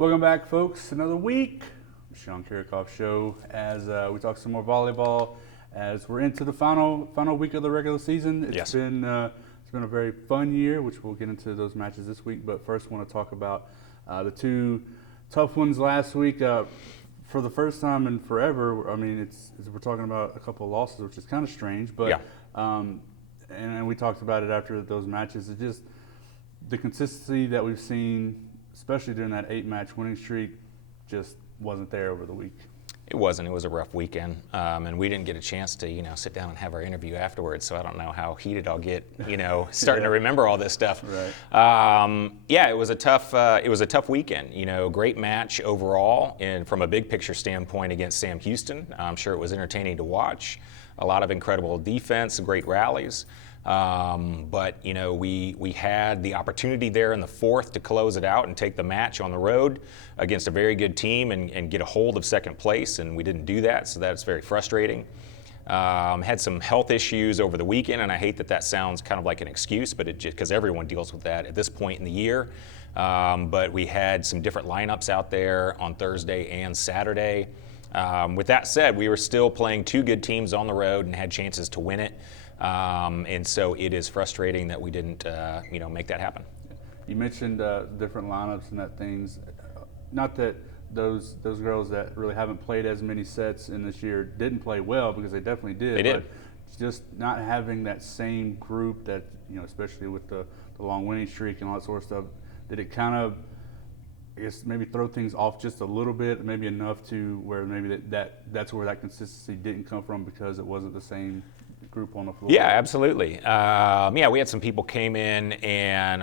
Welcome back, folks. Another week. Sean Kiracofe Show. As we talk some more volleyball, as we're into the final week of the regular season. It's been a very fun year, which we'll get into those matches this week. But first, I want to talk about the two tough ones last week. For the first time in forever, I mean, we're talking about a couple of losses, which is kind of strange. But and we talked about it after those matches. It's just the consistency that we've seen, especially during that 8-match winning streak, just wasn't there over the week. It wasn't. It was a rough weekend, and we didn't get a chance to, sit down and have our interview afterwards. So I don't know how heated I'll get, starting to remember all this stuff. Right. It was a tough weekend. Great match overall, and from a big picture standpoint against Sam Houston, I'm sure it was entertaining to watch. A lot of incredible defense, great rallies. But we had the opportunity there in the fourth to close it out and take the match on the road against a very good team and get a hold of second place, and we didn't do that, so that's very frustrating. Had some health issues over the weekend, and I hate that sounds kind of like an excuse, but because everyone deals with that at this point in the year. But we had some different lineups out there on Thursday and Saturday. With that said, we were still playing two good teams on the road and had chances to win it. And so it is frustrating that we didn't, make that happen. You mentioned different lineups and that things. Not that those girls that really haven't played as many sets in this year didn't play well, because they definitely did. They did. But just not having that same group that, especially with the long winning streak and all that sort of stuff, did it kind of, I guess, maybe throw things off just a little bit, maybe enough to where maybe that's where that consistency didn't come from, because it wasn't the same group on the floor? Yeah, absolutely. We had some people come in and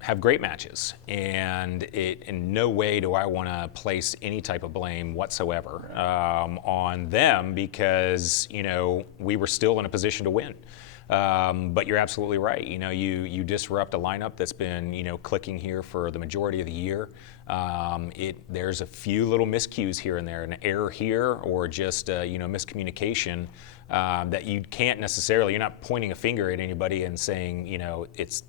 have great matches, and in no way do I want to place any type of blame whatsoever on them, because we were still in a position to win. But you're absolutely right. You disrupt a lineup that's been clicking here for the majority of the year. There's a few little miscues here and there, an error here, or just miscommunication that you can't necessarily. You're not pointing a finger at anybody and saying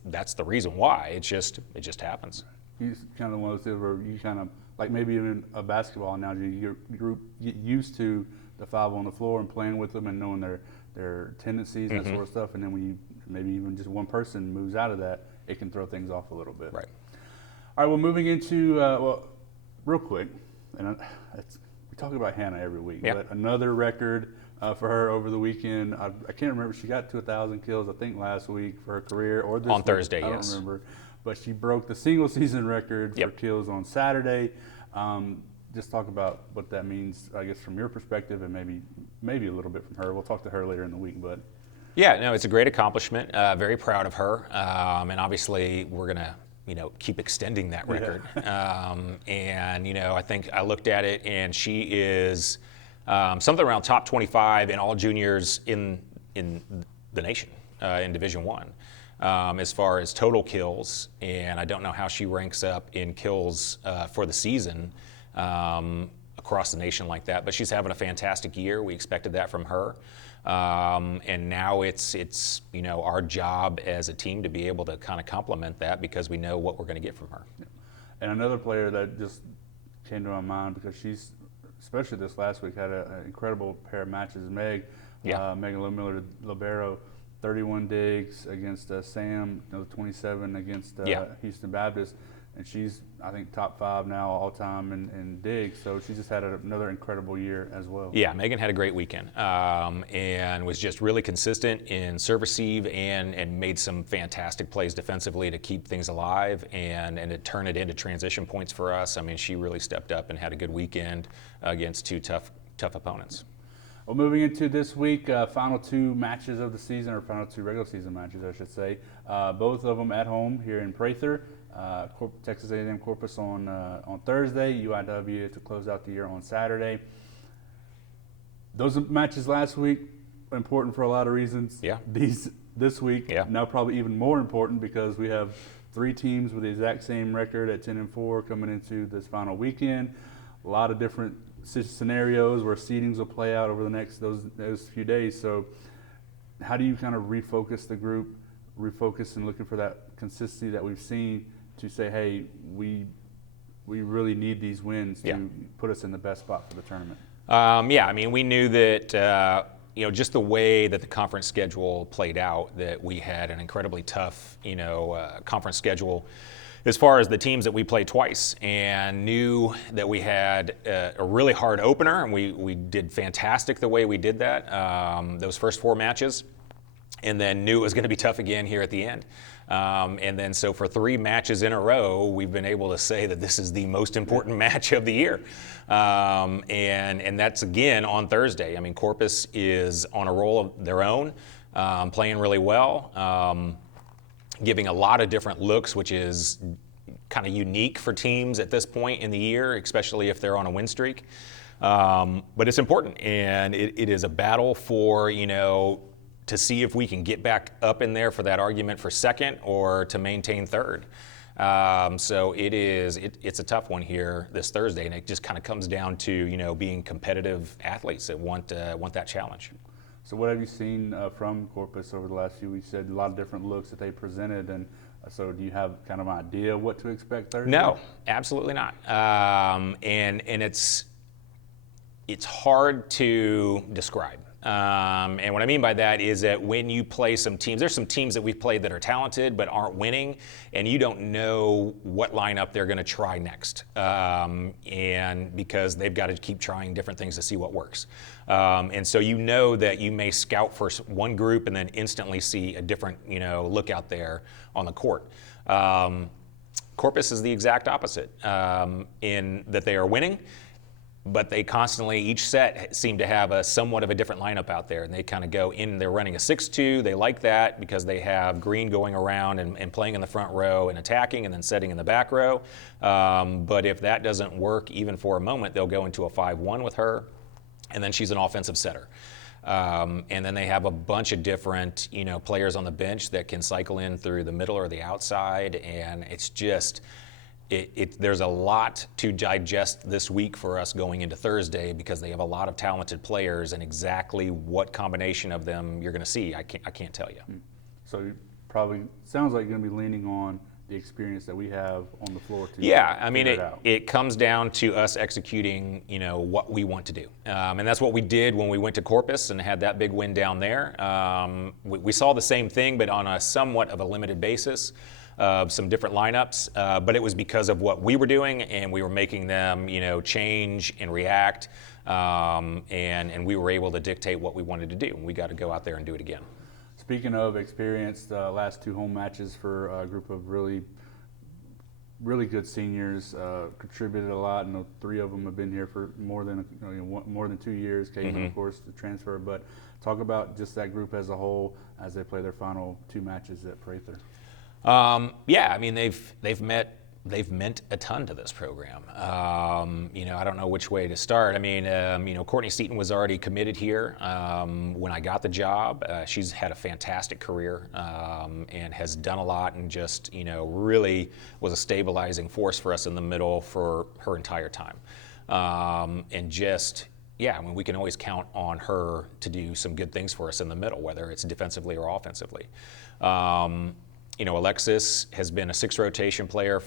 that's the reason why. It just happens. He's kind of one of those things where you kind of, like maybe even a basketball analogy, your group get used to the five on the floor and playing with them and knowing their tendencies and that sort of stuff, and then when you maybe even just one person moves out of that, it can throw things off a little bit. Right. All right, well, moving into real quick, and we talk about Hannah every week, but another record for her over the weekend. I can't remember, she got to 1,000 kills I think last week for her career, or this on week, Thursday. I don't remember, but she broke the single season record for kills on Saturday. Just talk about what that means, I guess, from your perspective, and maybe a little bit from her. We'll talk to her later in the week, but. Yeah, no, it's a great accomplishment. Very proud of her, and obviously we're gonna, keep extending that record. And I think I looked at it, and she is something around top 25 in all juniors in the nation in Division I. As far as total kills, and I don't know how she ranks up in kills for the season across the nation like that, but she's having a fantastic year. We expected that from her, and now it's our job as a team to be able to kind of complement that, because we know what we're going to get from her. Yeah. And another player that just came to my mind, because she's, especially this last week, had an incredible pair of matches. Megan Miller Libero, 31 digs against Sam, 27 against Houston Baptist, and she's, I think, top 5 now all time in digs. So she just had another incredible year as well. Yeah, Megan had a great weekend, and was just really consistent in serve receive, and made some fantastic plays defensively to keep things alive and to turn it into transition points for us. I mean, she really stepped up and had a good weekend against two tough opponents. Well, moving into this week, final 2 matches of the season, or final 2 regular season matches, I should say. Both of them at home here in Prather. Texas A&M-Corpus on Thursday, UIW to close out the year on Saturday. Those matches last week important for a lot of reasons. Yeah. This week, now probably even more important, because we have 3 teams with the exact same record at 10-4 coming into this final weekend. A lot of different scenarios where seedings will play out over the next those few days. So how do you kind of refocus the group, refocus and looking for that consistency that we've seen, to say, hey, we we really need these wins to put us in the best spot for the tournament. Yeah, I mean, we knew that, just the way that the conference schedule played out, that we had an incredibly tough, conference schedule as far as the teams that we played twice, and knew that we had a really hard opener, and we did fantastic the way we did that, those first 4 matches, and then knew it was going to be tough again here at the end. And then so for 3 matches in a row, we've been able to say that this is the most important match of the year. And that's again on Thursday. I mean, Corpus is on a roll of their own, playing really well, giving a lot of different looks, which is kind of unique for teams at this point in the year, especially if they're on a win streak. But it's important, and it is a battle for, to see if we can get back up in there for that argument for second or to maintain third. So it's a tough one here this Thursday, and it just kind of comes down to, being competitive athletes that want that challenge. So what have you seen from Corpus over the last few weeks? You said a lot of different looks that they presented, and so do you have kind of an idea what to expect Thursday? No, absolutely not. And it's hard to describe. And what I mean by that is that when you play some teams, there's some teams that we've played that are talented but aren't winning, and you don't know what lineup they're going to try next, and because they've got to keep trying different things to see what works. And so that you may scout for one group and then instantly see a different look out there on the court. Corpus is the exact opposite, in that they are winning, but they constantly, each set, seem to have a somewhat of a different lineup out there, and they kind of go in, they're running a 6-2, they like that because they have Green going around and playing in the front row and attacking and then setting in the back row. But if that doesn't work even for a moment, they'll go into a 5-1 with her, and then she's an offensive setter. And then they have a bunch of different, players on the bench that can cycle in through the middle or the outside, and it's just, there's a lot to digest this week for us going into Thursday because they have a lot of talented players, and exactly what combination of them you're going to see, I can't tell you. So it probably sounds like you're going to be leaning on the experience that we have on the floor to it comes down to us executing, what we want to do. And that's what we did when we went to Corpus and had that big win down there. We saw the same thing, but on a somewhat of a limited basis. Some different lineups, but it was because of what we were doing, and we were making them, change and react, and we were able to dictate what we wanted to do. And we got to go out there and do it again. Speaking of experience, the last 2 home matches for a group of really, really good seniors contributed a lot, and 3 of them have been here for more than 2 years. Caitlin, of course, the transfer. But talk about just that group as a whole as they play their final 2 matches at Prather. I mean, they've meant a ton to this program. I don't know which way to start. I mean, Courtney Seaton was already committed here when I got the job. She's had a fantastic career and has done a lot, and just, really was a stabilizing force for us in the middle for her entire time. We can always count on her to do some good things for us in the middle, whether it's defensively or offensively. Alexis has been a 6 rotation player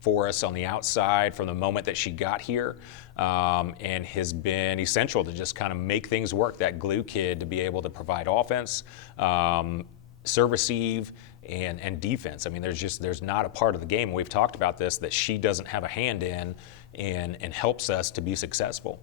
for us on the outside from the moment that she got here, and has been essential to just kind of make things work, that glue kid to be able to provide offense, serve, receive, and defense. I mean, there's not a part of the game, we've talked about this, that she doesn't have a hand in and helps us to be successful.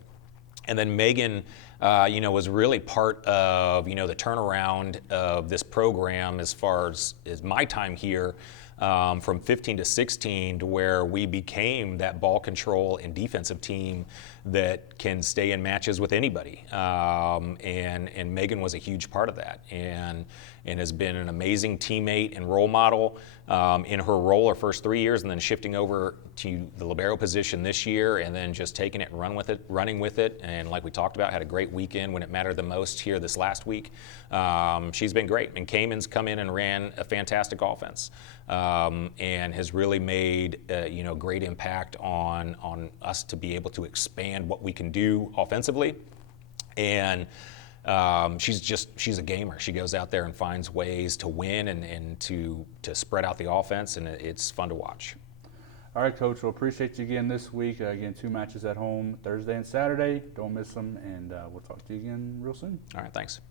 And then Megan, was really part of, the turnaround of this program as far as my time here, from 15 to 16, to where we became that ball control and defensive team that can stay in matches with anybody. And Megan was a huge part of that, and has been an amazing teammate and role model in her role her first 3 years, and then shifting over to the libero position this year, and then just taking it and running with it. And like we talked about, had a great weekend when it mattered the most here this last week. She's been great. And Cayman's come in and ran a fantastic offense, and has really made great impact on us to be able to expand what we can do offensively. And she's a gamer. She goes out there and finds ways to win and to spread out the offense, and it's fun to watch. All right, Coach. Well, appreciate you again this week. Again, 2 matches at home, Thursday and Saturday. Don't miss them, and we'll talk to you again real soon. All right, thanks.